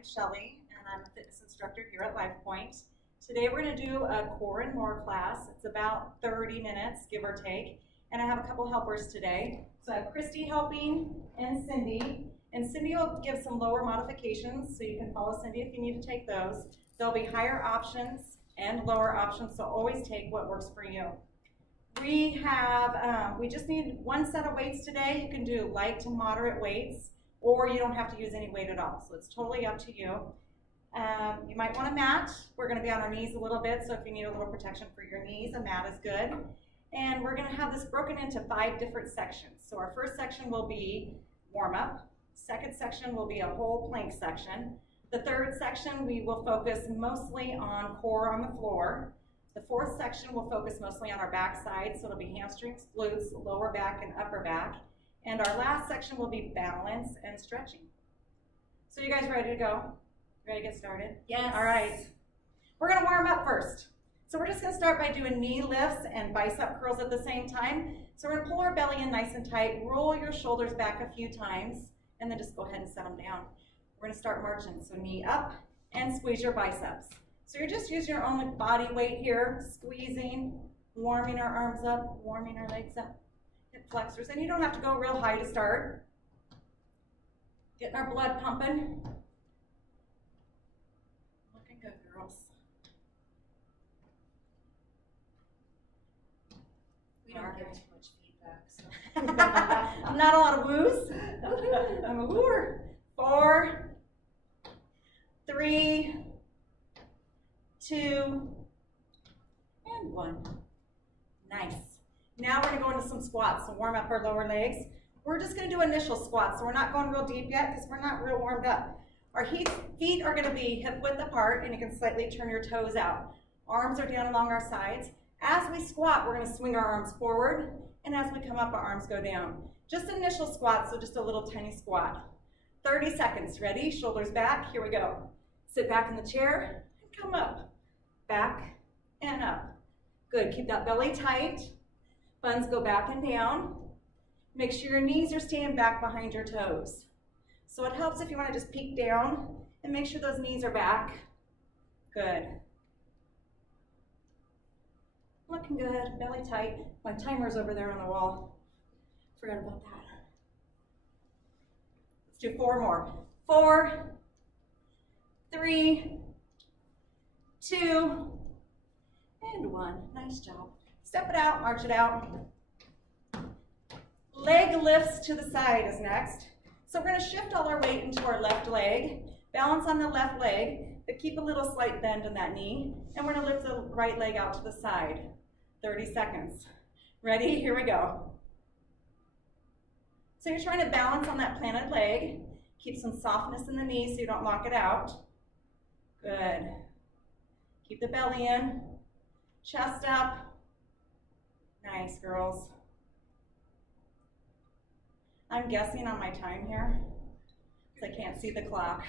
I'm Shelley, and I'm a fitness instructor here at LifePointe. Today we're going to do a core and more class. It's about 30 minutes, give or take, and I have a couple helpers today. So I have Kristi helping and Cindy will give some lower modifications, so you can follow Cindy if you need to take those. There'll be higher options and lower options, so always take what works for you. We just need one set of weights today. You can do light to moderate weights, or you don't have to use any weight at all, so it's totally up to you. You might want a mat. We're going to be on our knees a little bit, so if you need a little protection for your knees, a mat is good. And we're going to have this broken into 5 different sections. So our first section will be warm-up. Second section will be a whole plank section. The third section we will focus mostly on core on the floor. The fourth section will focus mostly on our back side, so it'll be hamstrings, glutes, lower back, and upper back. And our last section will be balance and stretching. So you guys ready to go? Ready to get started? Yes. All right. We're going to warm up first. So we're just going to start by doing knee lifts and bicep curls at the same time. So we're going to pull our belly in nice and tight, roll your shoulders back a few times, and then just go ahead and set them down. We're going to start marching. So knee up and squeeze your biceps. So you're just using your own body weight here, squeezing, warming our arms up, warming our legs up. Hip flexors, and you don't have to go real high to start. Getting our blood pumping. Looking good, girls. We don't get too much feedback, so. Not a lot of woos. I'm a wooer. 4, 3, 2, and 1. Nice. Now we're going to go into some squats, so warm up our lower legs. We're just going to do initial squats, so we're not going real deep yet because we're not real warmed up. Our feet are going to be hip width apart, and you can slightly turn your toes out. Arms are down along our sides. As we squat, we're going to swing our arms forward, and as we come up, our arms go down. Just initial squat, so just a little tiny squat. 30 seconds. Ready? Shoulders back. Here we go. Sit back in the chair and come up. Back and up. Good. Keep that belly tight. Buns go back and down. Make sure your knees are staying back behind your toes. So it helps if you want to just peek down and make sure those knees are back. Good. Looking good. Belly tight. My timer's over there on the wall. Forgot about that. Let's do 4 more. 4, 3, 2, and 1. Nice job. Step it out, march it out. Leg lifts to the side is next. So we're going to shift all our weight into our left leg. Balance on the left leg, but keep a little slight bend in that knee. And we're going to lift the right leg out to the side. 30 seconds. Ready? Here we go. So you're trying to balance on that planted leg. Keep some softness in the knee so you don't lock it out. Good. Keep the belly in. Chest up. Nice, girls. I'm guessing on my time here because I can't see the clock.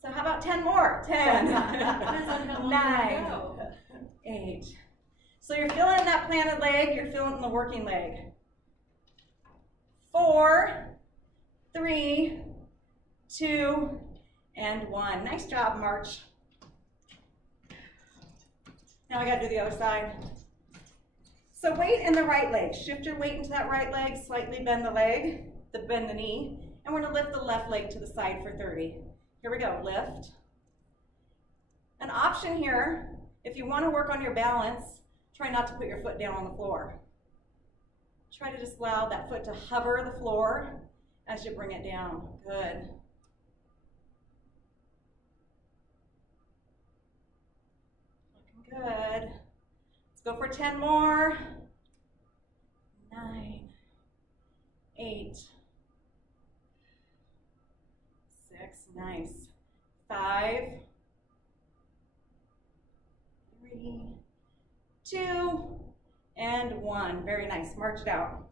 So how about 10 more? 10, 9, 8. So you're feeling that planted leg, you're feeling the working leg. 4, 3, 2, and 1. Nice job, March. Now we got to do the other side. So weight in the right leg. Shift your weight into that right leg, slightly bend the leg, bend the knee, and we're going to lift the left leg to the side for 30. Here we go, lift. An option here, if you want to work on your balance, try not to put your foot down on the floor. Try to just allow that foot to hover the floor as you bring it down. Good. Looking good. Let's go for 10 more. 9, 8, 6, nice. 5, 3, 2, and 1. Very nice. March it out.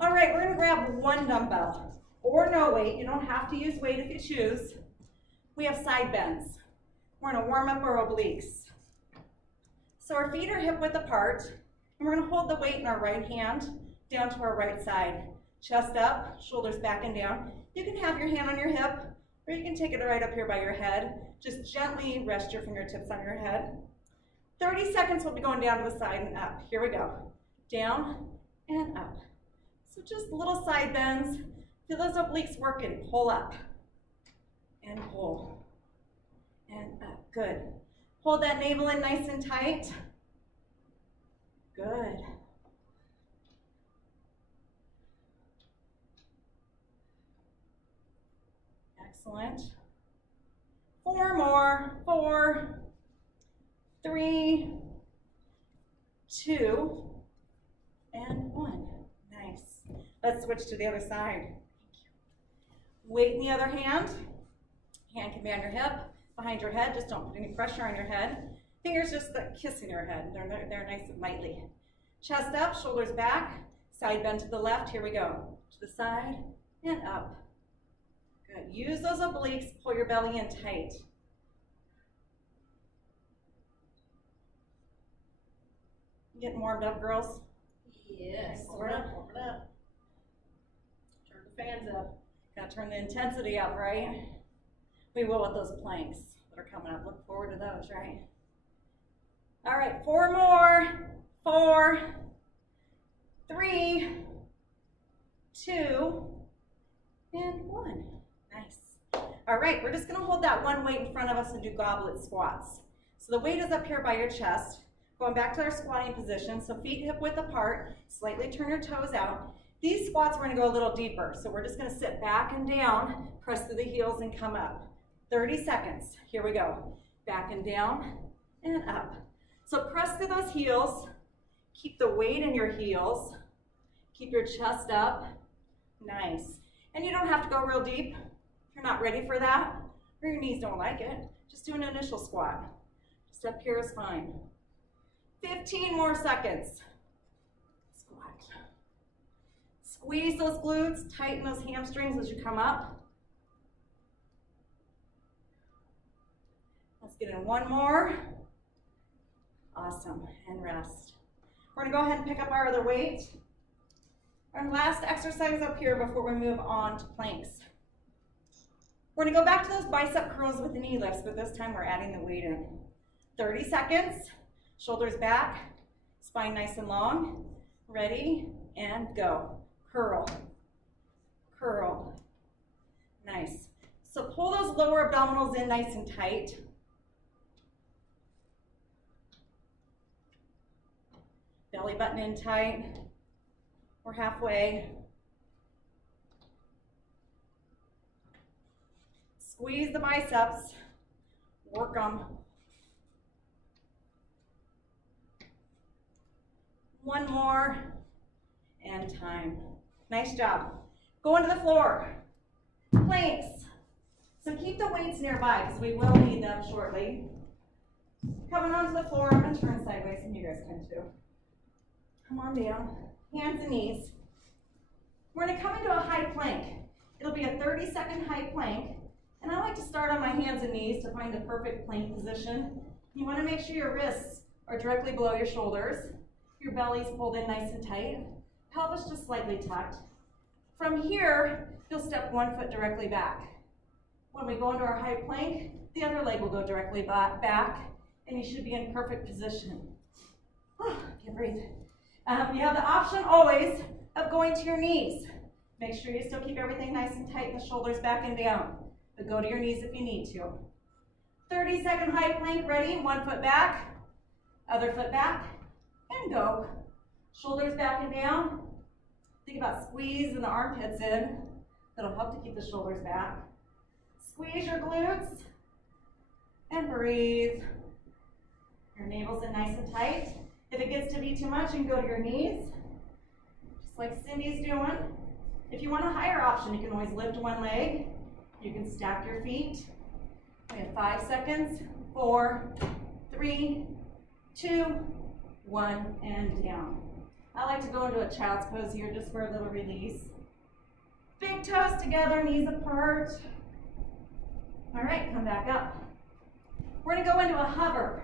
All right, we're going to grab 1 dumbbell or no weight. You don't have to use weight if you choose. We have side bends. We're going to warm up our obliques. So our feet are hip width apart, and we're going to hold the weight in our right hand down to our right side. Chest up, shoulders back and down. You can have your hand on your hip, or you can take it right up here by your head. Just gently rest your fingertips on your head. 30 seconds, we'll be going down to the side and up. Here we go. Down and up. So just little side bends. Feel those obliques working. Pull up and pull and up. Good. Hold that navel in nice and tight. Good. Excellent. 4 more. 4, 3, 2, and 1. Nice. Let's switch to the other side. Weight in the other hand. Hand can be on your hip, behind your head. Just don't put any pressure on your head. Fingers just kissing your head. They're nice and lightly. Chest up, shoulders back. Side bend to the left. Here we go. To the side and up. Good. Use those obliques. Pull your belly in tight. Getting warmed up, girls? Yes. Warm it up, warm it up. Turn the fans up. Gotta turn the intensity up, right? We will with those planks that are coming up. Look forward to those, right? All right, 4 more. 4, 3, 2, and 1. Nice. All right, we're just gonna hold that one weight in front of us and do goblet squats. So the weight is up here by your chest. Going back to our squatting position, so feet hip width apart, slightly turn your toes out. These squats, we're gonna go a little deeper. So we're just gonna sit back and down, press through the heels and come up. 30 seconds, here we go. Back and down and up. So press through those heels, keep the weight in your heels, keep your chest up, nice. And you don't have to go real deep. If you're not ready for that, or your knees don't like it, just do an initial squat. Just up here is fine. 15 more seconds. Squat. Squeeze those glutes, tighten those hamstrings as you come up. Let's get in 1 more. Awesome, and rest. We're gonna go ahead and pick up our other weight. Our last exercise up here before we move on to planks. We're gonna go back to those bicep curls with the knee lifts, but this time we're adding the weight in. 30 seconds. Shoulders back, spine nice and long. Ready, and go. Curl, curl. Nice. So pull those lower abdominals in nice and tight. Belly button in tight. We're halfway. Squeeze the biceps. Work them. 1 more, and time. Nice job. Go into the floor. Planks. So keep the weights nearby because we will need them shortly. Coming onto the floor, I'm gonna turn sideways and you guys can too. Come on down, hands and knees. We're gonna come into a high plank. It'll be a 30-second high plank. And I like to start on my hands and knees to find the perfect plank position. You wanna make sure your wrists are directly below your shoulders. Your belly's pulled in nice and tight. Pelvis just slightly tucked. From here, you'll step 1 foot directly back. When we go into our high plank, the other leg will go directly back, and you should be in perfect position. Can't breathe. You have the option always of going to your knees. Make sure you still keep everything nice and tight, the shoulders back and down, but go to your knees if you need to. 30-second high plank, ready? 1 foot back, other foot back, and go. Shoulders back and down. Think about squeezing the armpits in. That'll help to keep the shoulders back. Squeeze your glutes and breathe. Your navel's in nice and tight. If it gets to be too much, you can go to your knees, just like Cindy's doing. If you want a higher option, you can always lift 1 leg. You can stack your feet. We have 5 seconds. 4, 3, 2, 1, and down. I like to go into a child's pose here just for a little release. Big toes together, knees apart. All right, come back up. We're gonna go into a hover.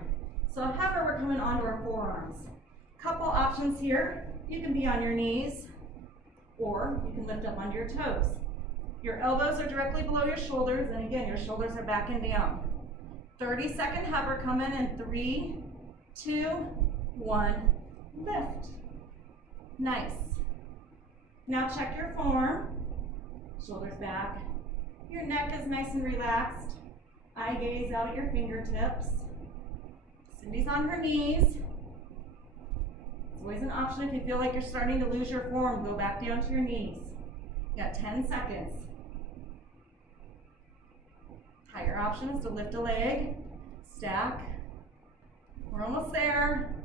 So a hover, we're coming onto our forearms. Couple options here. You can be on your knees, or you can lift up onto your toes. Your elbows are directly below your shoulders, and again, your shoulders are back and down. 30-second hover coming in 3, 2, 1, lift. Nice. Now check your form. Shoulders back. Your neck is nice and relaxed. Eye gaze out at your fingertips. Cindy's on her knees. It's always an option if you feel like you're starting to lose your form. Go back down to your knees. You got 10 seconds. Higher option is to lift a leg, stack. We're almost there.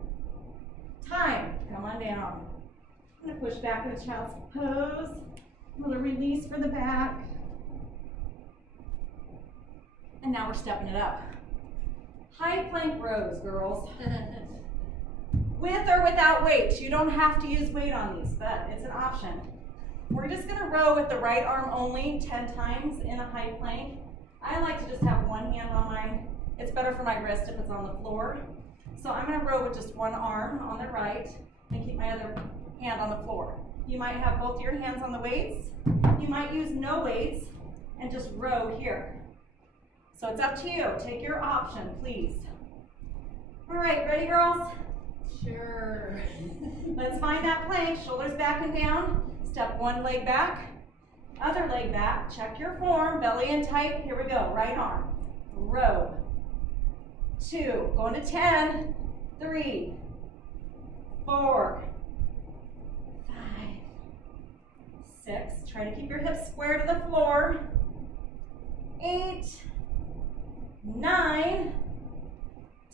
Time. Come on down. I'm going to push back into child's pose. A little release for the back. And now we're stepping it up. High plank rows, girls. With or without weight. You don't have to use weight on these, but it's an option. We're just going to row with the right arm only 10 times in a high plank. I like to just have one hand on mine. It's better for my wrist if it's on the floor. So I'm going to row with just one arm on the right and keep my other hand on the floor. You might have both your hands on the weights. You might use no weights and just row here. So it's up to you. Take your option, please. All right, ready, girls? Sure. Let's find that plank. Shoulders back and down. Step one leg back, other leg back. Check your form, belly in tight. Here we go. Right arm. Row. 2. Going to 10. 3. 4. 5. 6. Try to keep your hips square to the floor. 8. 9.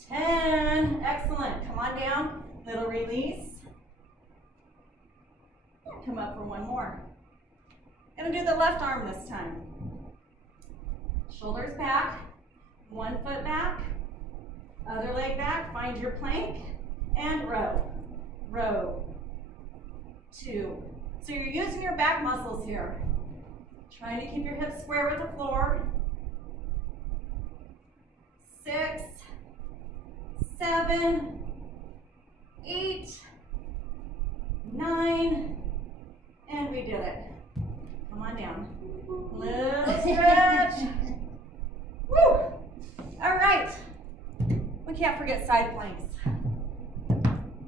10. Excellent. Come on down. Little release. Come up for one more. Gonna do the left arm this time. Shoulders back, one foot back, other leg back, find your plank, and row. Row. 2. So you're using your back muscles here. Trying to keep your hips square with the floor. 6, 7, 8, 9, and we did it. Come on down. Little stretch. Woo! All right. We can't forget side planks.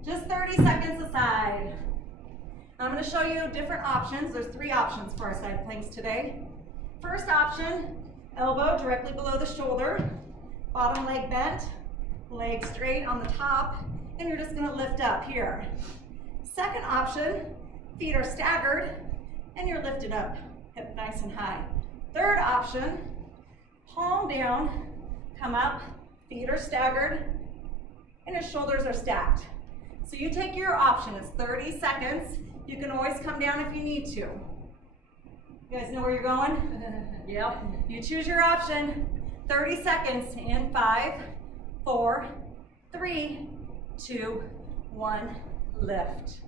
Just 30 seconds aside. I'm going to show you different options. There's 3 options for our side planks today. First option, elbow directly below the shoulder, bottom leg bent, leg straight on the top, and you're just going to lift up here. Second option, feet are staggered, and you're lifted up, hip nice and high. Third option, palm down, come up, feet are staggered, and your shoulders are stacked. So you take your option. It's 30 seconds. You can always come down if you need to. You guys know where you're going? Yep. You choose your option. 30 seconds in 5, 4, 3, 2, 1, lift.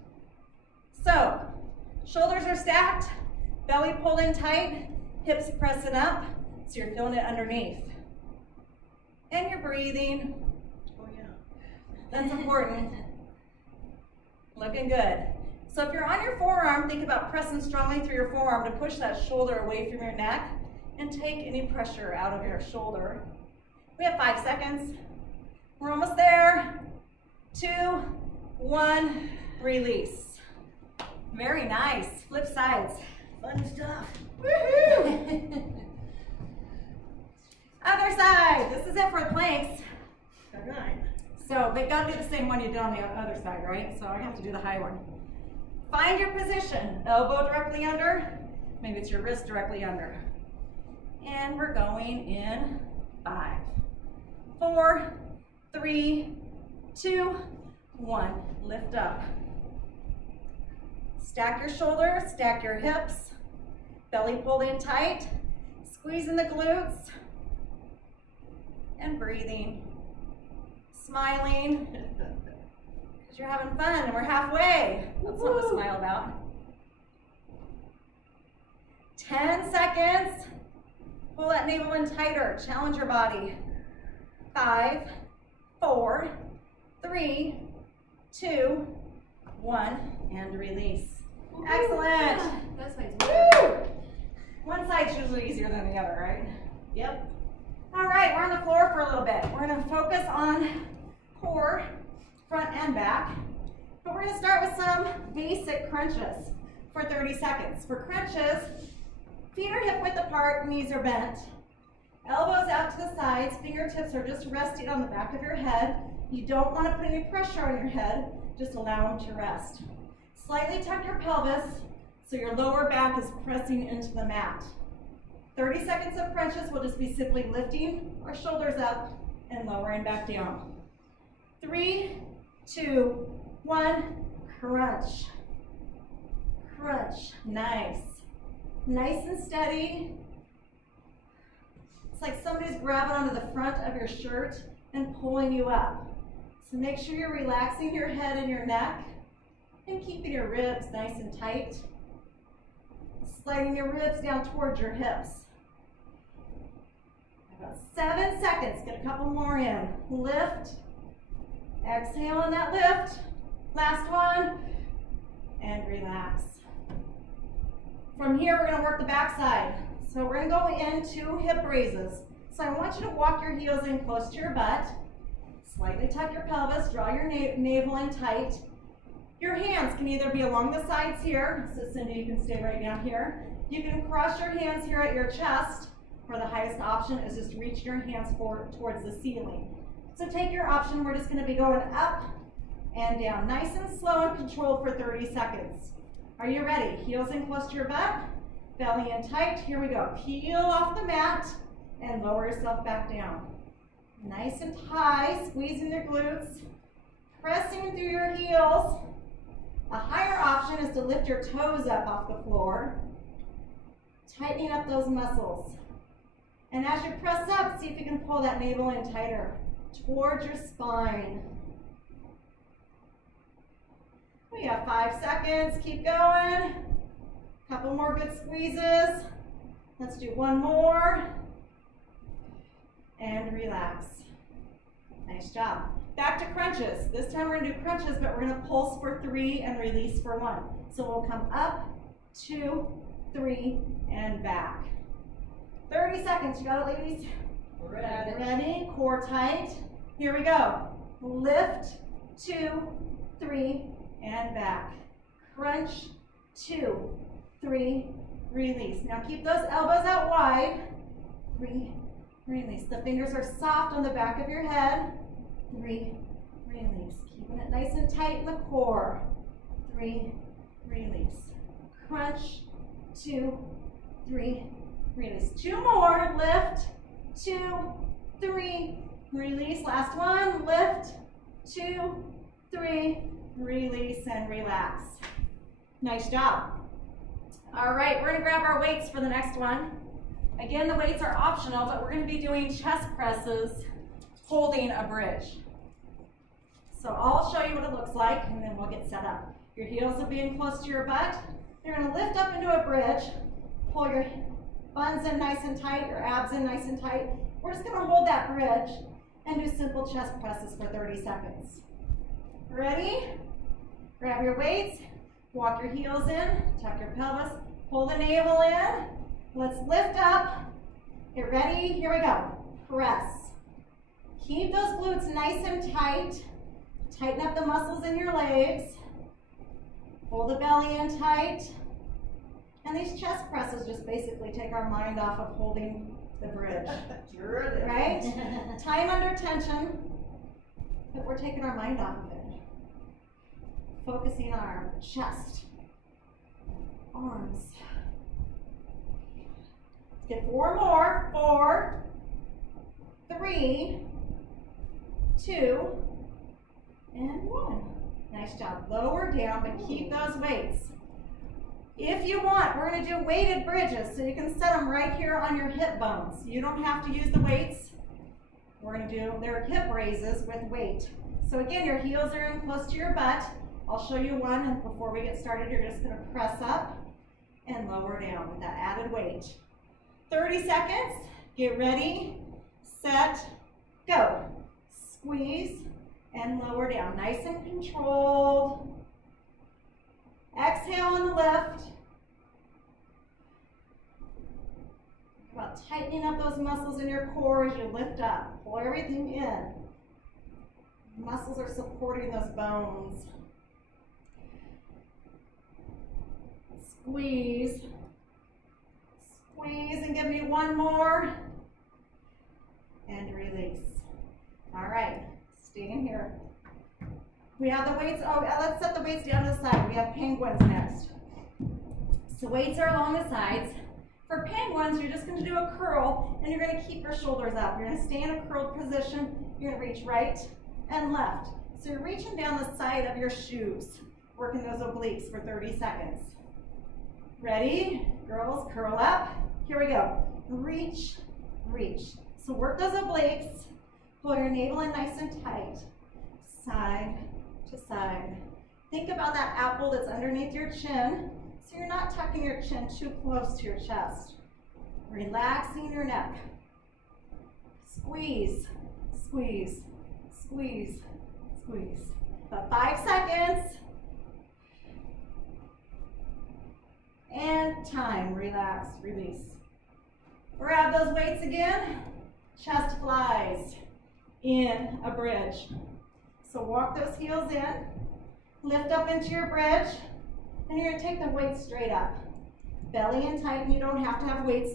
So, shoulders are stacked, belly pulled in tight, hips pressing up, so you're feeling it underneath. And you're breathing. Oh yeah. That's important. Looking good. So if you're on your forearm, think about pressing strongly through your forearm to push that shoulder away from your neck and take any pressure out of your shoulder. We have 5 seconds. We're almost there. 2, 1, release. Very nice. Flip sides. Fun stuff. Woohoo! Other side. This is it for planks. All right. So, but don't do the same one you did on the other side, right? So I have to do the high one. Find your position. Elbow directly under. Maybe it's your wrist directly under. And we're going in 5, 4, 3, 2, 1. Lift up. Stack your shoulders, stack your hips. Belly pulled in tight. Squeezing the glutes. And breathing. Smiling. Because you're having fun and we're halfway. That's what to smile about. 10 seconds. Pull that navel in tighter. Challenge your body. 5, 4, 3, 2, 1, and release. Excellent. That's nice. Woo! One side's usually easier than the other, right? Yep. All right, we're on the floor for a little bit. We're gonna focus on core, front and back. But we're gonna start with some basic crunches for 30 seconds. For crunches, feet are hip width apart, knees are bent. Elbows out to the sides, fingertips are just resting on the back of your head. You don't want to put any pressure on your head, just allow them to rest. Slightly tuck your pelvis so your lower back is pressing into the mat. 30 seconds of crunches will just be simply lifting our shoulders up and lowering back down. 3, 2, 1, crunch. Crunch, nice. Nice and steady. It's like somebody's grabbing onto the front of your shirt and pulling you up. So make sure you're relaxing your head and your neck and keeping your ribs nice and tight. Sliding your ribs down towards your hips. About 7 seconds, get a couple more in. Lift, exhale on that lift. Last one, and relax. From here, we're gonna work the back side. So we're gonna go into hip raises. So I want you to walk your heels in close to your butt. Slightly tuck your pelvis, draw your navel in tight. Your hands can either be along the sides here, so Cindy, you can stay right down here. You can cross your hands here at your chest, or the highest option is just reach your hands forward towards the ceiling. So take your option, we're just gonna be going up and down, nice and slow and controlled for 30 seconds. Are you ready? Heels in close to your butt, belly in tight, here we go. Peel off the mat and lower yourself back down. Nice and high, squeezing your glutes, pressing through your heels. A higher option is to lift your toes up off the floor, tightening up those muscles. And as you press up, see if you can pull that navel in tighter towards your spine. We have 5 seconds, keep going. Couple more good squeezes. Let's do one more. And relax. Nice job. Back to crunches. This time we're gonna do crunches, but we're gonna pulse for 3 and release for 1. So we'll come up, 2, 3, and back. 30 seconds, you got it, ladies? Ready. Ready, core tight. Here we go. Lift, 2, 3, and back. Crunch, 2, 3, release. Now keep those elbows out wide. 3, release. The fingers are soft on the back of your head. 3, release. Keeping it nice and tight in the core. 3, release. Crunch, 2, 3, release. 2 more. Lift, 2, 3, release. Last one. Lift, 2, 3, release, and relax. Nice job. All right, we're gonna grab our weights for the next one. Again, the weights are optional, but we're gonna be doing chest presses holding a bridge. So I'll show you what it looks like, and then we'll get set up. Your heels will be in close to your butt. You're gonna lift up into a bridge, pull your buns in nice and tight, your abs in nice and tight. We're just gonna hold that bridge and do simple chest presses for 30 seconds. Ready? Grab your weights, walk your heels in, tuck your pelvis, pull the navel in. Let's lift up. Get ready, here we go. Press. Keep those glutes nice and tight. Tighten up the muscles in your legs. Pull the belly in tight. And these chest presses just basically take our mind off of holding the bridge. Right? Time under tension, but we're taking our mind off of it. Focusing on our chest, arms. Get 4 more. 4, 3, 2, and 1. Nice job. Lower down, but keep those weights. If you want, we're going to do weighted bridges, so you can set them right here on your hip bones. You don't have to use the weights. We're going to do their hip raises with weight. So again, your heels are in close to your butt. I'll show you one, and before we get started, you're just going to press up and lower down with that added weight. 30 seconds. Get ready, set, go. Squeeze and lower down. Nice and controlled. Exhale on the lift. about tightening up those muscles in your core as you lift up. Pull everything in. Muscles are supporting those bones. Squeeze. Squeeze and give me one more. And release. All right, stay in here. We have the weights, let's set the weights down to the side. We have penguins next. So weights are along the sides. For penguins, you're just going to do a curl, and you're going to keep your shoulders up. You're going to stay in a curled position. You're going to reach right and left. So you're reaching down the side of your shoes, working those obliques for 30 seconds. Ready? Girls, curl up. Here we go. Reach, reach. So work those obliques. Pull your navel in nice and tight. Side to side. Think about that apple that's underneath your chin. So you're not tucking your chin too close to your chest. Relaxing your neck. Squeeze, squeeze, squeeze, squeeze. About 5 seconds. And time. Relax, release. Grab those weights again. Chest flies in a bridge. So walk those heels in. Lift up into your bridge. And you're going to take the weights straight up. Belly in tight, and you don't have to have weights.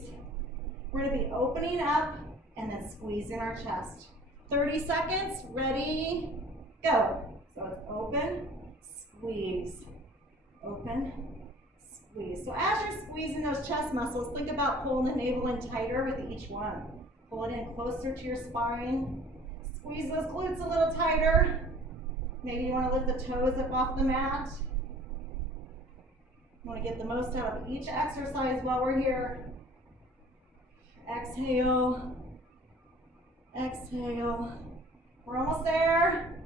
We're going to be opening up and then squeezing our chest. 30 seconds, ready, go. So it's open, squeeze, open, squeeze. So as you're squeezing those chest muscles, think about pulling the navel in tighter with each one. Pull it in closer to your spine. Squeeze those glutes a little tighter. Maybe you want to lift the toes up off the mat. You want to get the most out of each exercise while we're here. Exhale, exhale. We're almost there.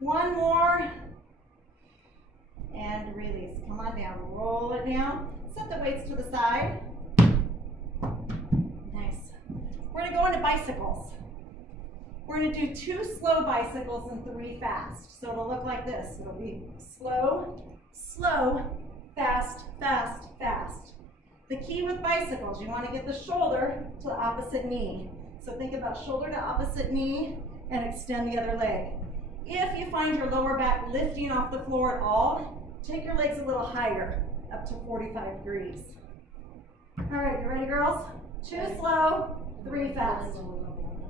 One more. And release. Come on down. Roll it down. Set the weights to the side. Nice. We're going to go into bicycles. We're going to do 2 slow bicycles and 3 fast. So it'll look like this. It'll be slow, slow, fast, fast, fast. The key with bicycles, you want to get the shoulder to the opposite knee. So think about shoulder to opposite knee and extend the other leg. If you find your lower back lifting off the floor at all, take your legs a little higher, up to 45 degrees. All right, you ready, girls? 2 slow, 3 fast.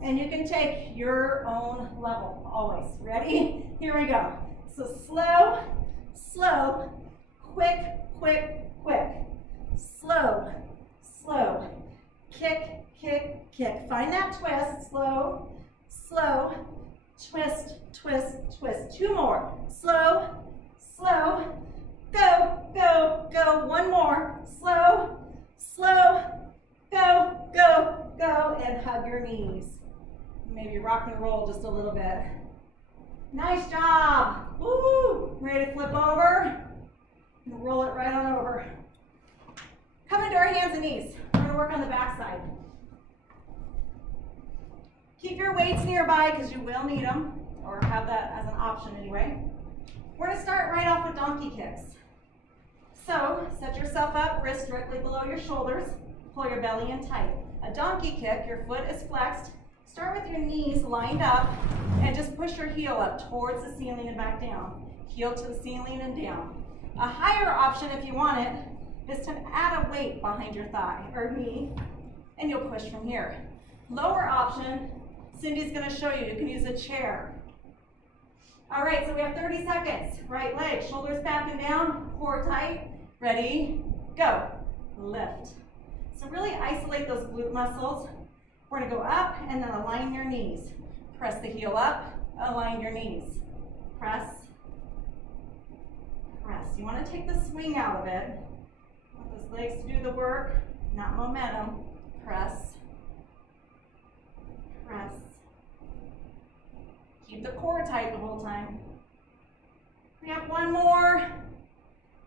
And you can take your own level, always. Ready? Here we go. So slow, slow, quick, quick, quick. Slow, slow. Kick, kick, kick. Find that twist. Slow, slow. Twist, twist, twist. 2 more. Slow, slow. Go, go, go. 1 more. Slow, slow. Go, go, go. And hug your knees. Maybe rock and roll just a little bit. Nice job. Woo! Ready to flip over? And roll it right on over. Come into our hands and knees. We're going to work on the back side. Keep your weights nearby because you will need them, or have that as an option anyway. We're going to start right off with donkey kicks. So set yourself up, wrists directly below your shoulders. Pull your belly in tight. A donkey kick, your foot is flexed. Start with your knees lined up and just push your heel up towards the ceiling and back down. Heel to the ceiling and down. A higher option, if you want it, is to add a weight behind your thigh or knee, and you'll push from here. Lower option, Cindy's going to show you. You can use a chair. All right, so we have 30 seconds. Right leg, shoulders back and down, core tight. Ready, go. Lift. So really isolate those glute muscles. We're going to go up and then align your knees. Press the heel up, align your knees. Press, press. You want to take the swing out of it. Want those legs to do the work, not momentum. Press, press. Keep the core tight the whole time. We have 1 more.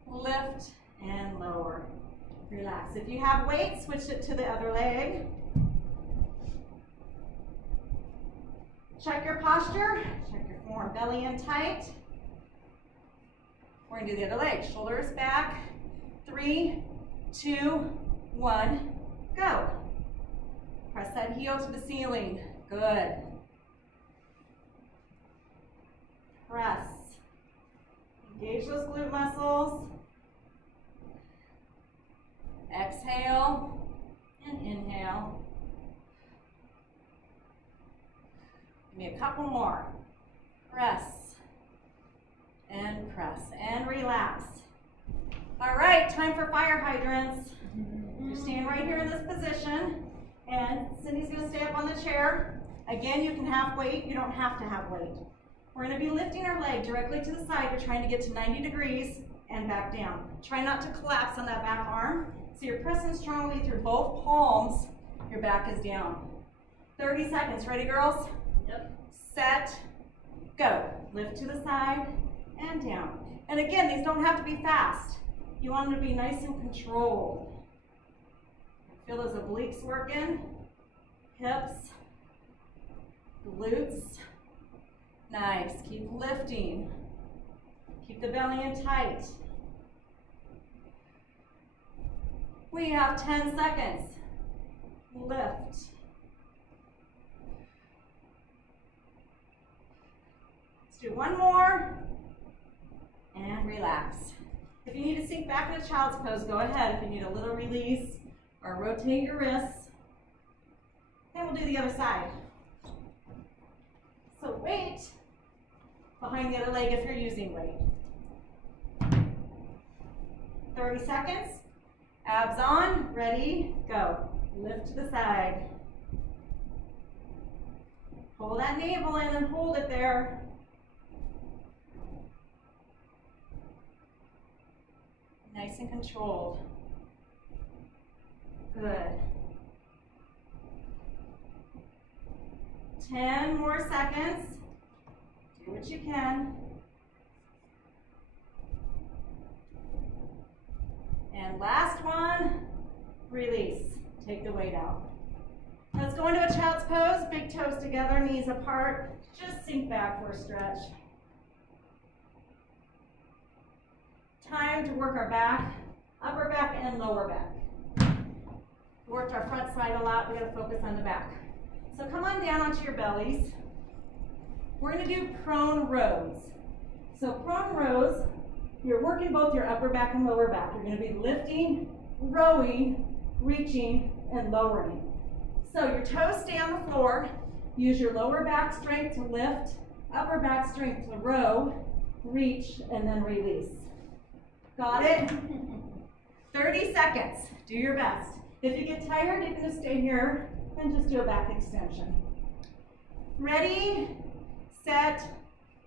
Lift and lower. Relax. If you have weight, switch it to the other leg. Check your posture. Check your form. Belly in tight. We're going to do the other leg. Shoulders back. 3, 2, 1, go. heel to the ceiling. Good. Press. Engage those glute muscles. Exhale and inhale. Give me a couple more. Press and relax. All right, time for fire hydrants. You're staying right here in this position, and Cindy's gonna stay up on the chair. Again, you can have weight, you don't have to have weight. We're gonna be lifting our leg directly to the side. We're trying to get to 90 degrees and back down. Try not to collapse on that back arm. So you're pressing strongly through both palms. Your back is down. 30 seconds, ready girls? Yep. Set, go. Lift to the side and down. And again, these don't have to be fast. You want them to be nice and controlled. Feel those obliques working, hips, glutes. Nice, keep lifting. Keep the belly in tight. We have 10 seconds. Lift. Let's do one more. And relax. If you need to sink back into child's pose, go ahead. If you need a little release or rotate your wrists. Then we'll do the other side. So weight behind the other leg if you're using weight. 30 seconds. Abs on, ready, go. Lift to the side. Pull that navel in and hold it there. Nice and controlled. Good. 10 more seconds. Do what you can. And last one, release. Take the weight out. Let's go into a child's pose. Big toes together, knees apart. Just sink back for a stretch. Time to work our back, upper back and lower back. Worked our front side a lot. We got to focus on the back. So come on down onto your bellies. We're going to do prone rows. So prone rows, you're working both your upper back and lower back. You're going to be lifting, rowing, reaching, and lowering. So your toes stay on the floor. Use your lower back strength to lift, upper back strength to row, reach, and then release. Got it? 30 seconds. Do your best. If you get tired, you can just stay here and just do a back extension. Ready, set,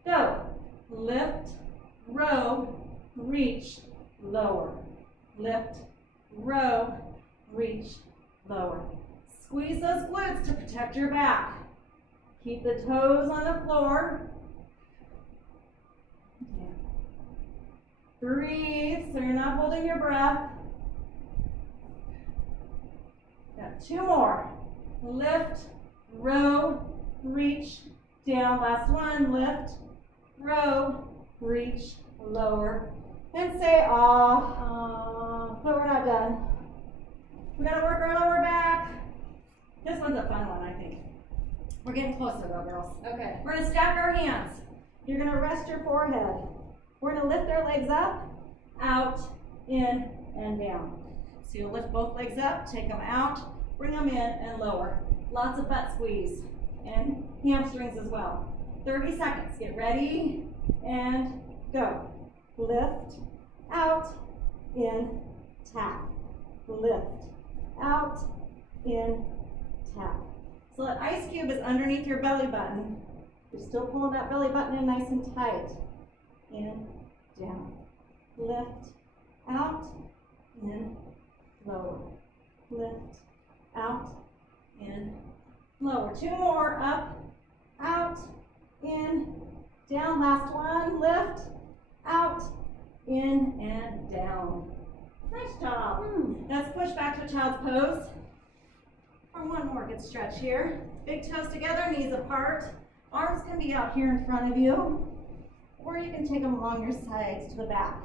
go. Lift, row, reach, lower. Lift, row, reach, lower. Squeeze those glutes to protect your back. Keep the toes on the floor. Breathe so you're not holding your breath. Got 2 more. Lift, row, reach, down. Last one. Lift, row, reach, lower. And say ah. But we're not done. We gotta work our lower back. This one's a fun one, I think. We're getting closer though, girls. Okay. We're gonna stack our hands. You're gonna rest your forehead. We're gonna lift our legs up, out, in, and down. So you'll lift both legs up, take them out, bring them in, and lower. Lots of butt squeeze, and hamstrings as well. 30 seconds. Get ready, and go. Lift, out, in, tap. Lift, out, in, tap. So that ice cube is underneath your belly button. You're still pulling that belly button in nice and tight. In, down. Lift, out, in, lower. Lift, out, in, lower. 2 more. Up, out, in, down. Last one. Lift, out, in, and down. Nice job. Let's push back to a child's pose. Or one more good stretch here. Big toes together, knees apart. Arms can be out here in front of you, or you can take them along your sides to the back.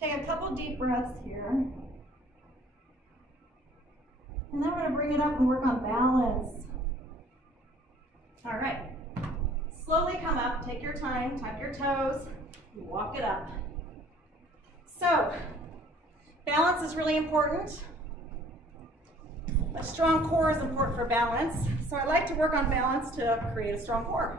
Take a couple deep breaths here. And then we're gonna bring it up and work on balance. All right, slowly come up, take your time, tuck your toes, walk it up. So, balance is really important. A strong core is important for balance. So I like to work on balance to create a strong core.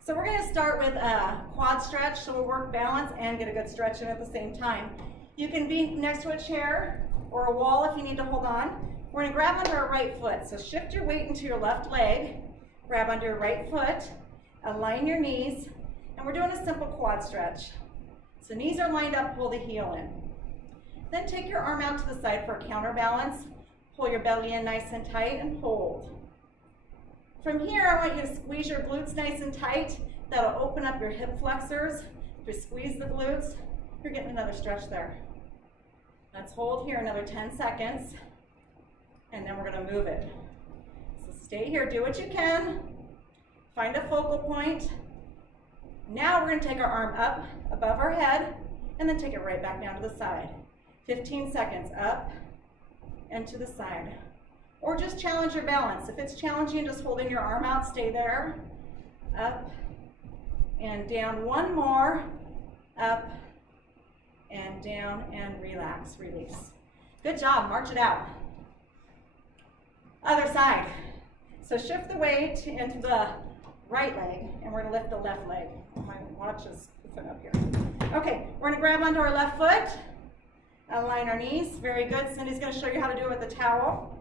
So we're gonna start with a quad stretch, so we'll work balance and get a good stretch in at the same time. You can be next to a chair or a wall if you need to hold on. We're gonna grab onto our right foot. So shift your weight into your left leg, grab onto your right foot, align your knees, and we're doing a simple quad stretch. So knees are lined up, pull the heel in. Then take your arm out to the side for a counterbalance. Pull your belly in nice and tight and hold. From here, I want you to squeeze your glutes nice and tight. That'll open up your hip flexors. If you squeeze the glutes, you're getting another stretch there. Let's hold here another 10 seconds, and then we're gonna move it. So stay here, do what you can. Find a focal point. Now we're gonna take our arm up above our head, and then take it right back down to the side. 15 seconds, up and to the side. Or just challenge your balance. If it's challenging, just holding your arm out, stay there. Up and down. One more. Up and down and relax, release. Good job, march it out. Other side. So shift the weight into the right leg, and we're gonna lift the left leg. My watch is put up here. Okay, we're gonna grab onto our left foot, align our knees, very good. Cindy's gonna show you how to do it with a towel.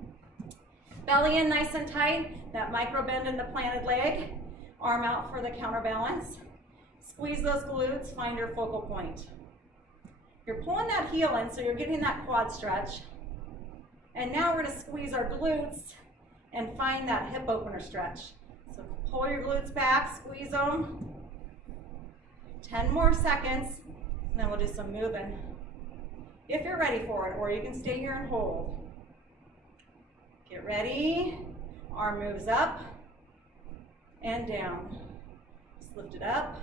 Belly in nice and tight, that micro bend in the planted leg. Arm out for the counterbalance. Squeeze those glutes, find your focal point. You're pulling that heel in, so you're getting that quad stretch. And now we're gonna squeeze our glutes and find that hip opener stretch. So pull your glutes back, squeeze them. 10 more seconds, and then we'll do some moving. If you're ready for it, or you can stay here and hold. Get ready, arm moves up and down. Just lift it up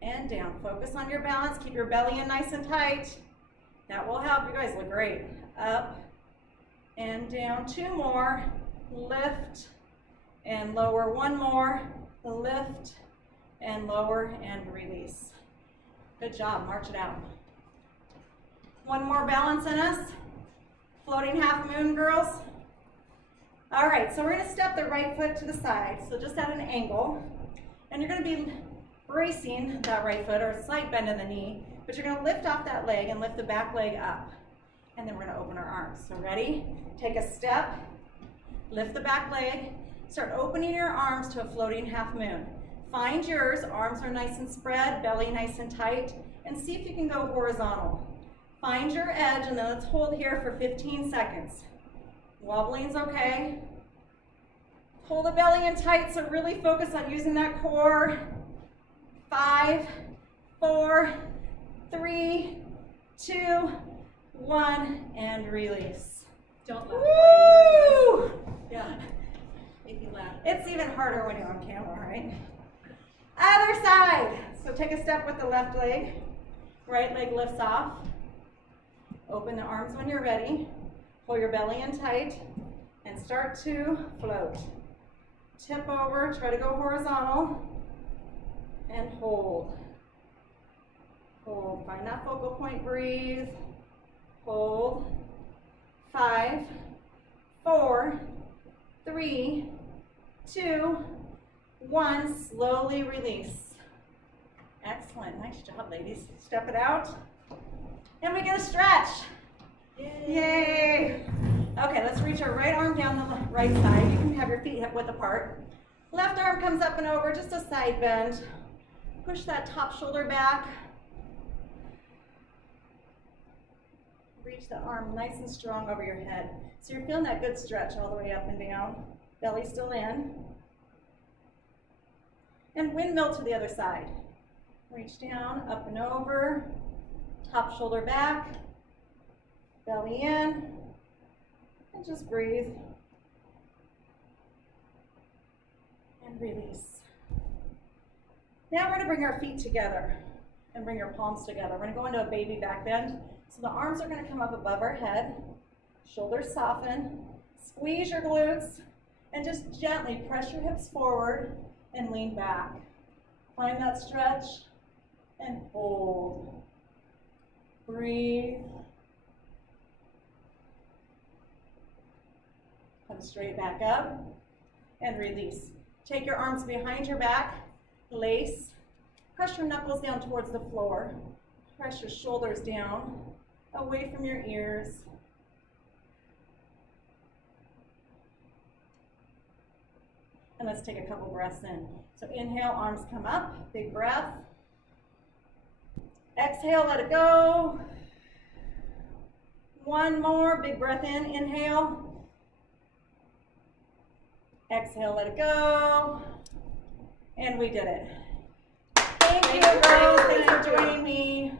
and down. Focus on your balance, keep your belly in nice and tight. That will help, you guys look great. Up and down, 2 more, lift and lower, 1 more, lift and lower and release. Good job, march it out. 1 more balance in us. Floating half moon, girls. All right, so we're gonna step the right foot to the side, so just at an angle. And you're gonna be bracing that right foot, or a slight bend in the knee, but you're gonna lift off that leg and lift the back leg up. And then we're gonna open our arms. So ready? Take a step, lift the back leg, start opening your arms to a floating half moon. Find yours, arms are nice and spread, belly nice and tight, and see if you can go horizontal. Find your edge, and then let's hold here for 15 seconds. Wobbling's okay. Pull the belly in tight, so really focus on using that core. 5, 4, 3, 2, 1, and release. Don't laugh. Woo! Yeah. Make me laugh. It's even harder when you're on camera, right? Other side. So take a step with the left leg. Right leg lifts off. Open the arms when you're ready. Pull your belly in tight and start to float. Tip over, try to go horizontal, and hold. Hold, find that focal point, breathe. Hold. 5, 4, 3, 2, 1, slowly release. Excellent, nice job, ladies. Step it out, and we get a stretch. Yay. Yay! Okay, let's reach our right arm down the right side. You can have your feet hip width apart. Left arm comes up and over, just a side bend. Push that top shoulder back. Reach the arm nice and strong over your head. So you're feeling that good stretch all the way up and down. Belly still in. And windmill to the other side. Reach down, up and over. Top shoulder back. Belly in. And just breathe. And release. Now we're going to bring our feet together and bring your palms together. We're going to go into a baby back bend. So the arms are going to come up above our head. Shoulders soften. Squeeze your glutes and just gently press your hips forward and lean back. Find that stretch and hold. Breathe. Come straight back up and release. Take your arms behind your back, lace. Press your knuckles down towards the floor. Press your shoulders down, away from your ears. And let's take a couple breaths in. So inhale, arms come up, big breath. Exhale, let it go. One more, big breath in, inhale. Exhale, let it go. And we did it. Thank you, girls. Thanks for joining me.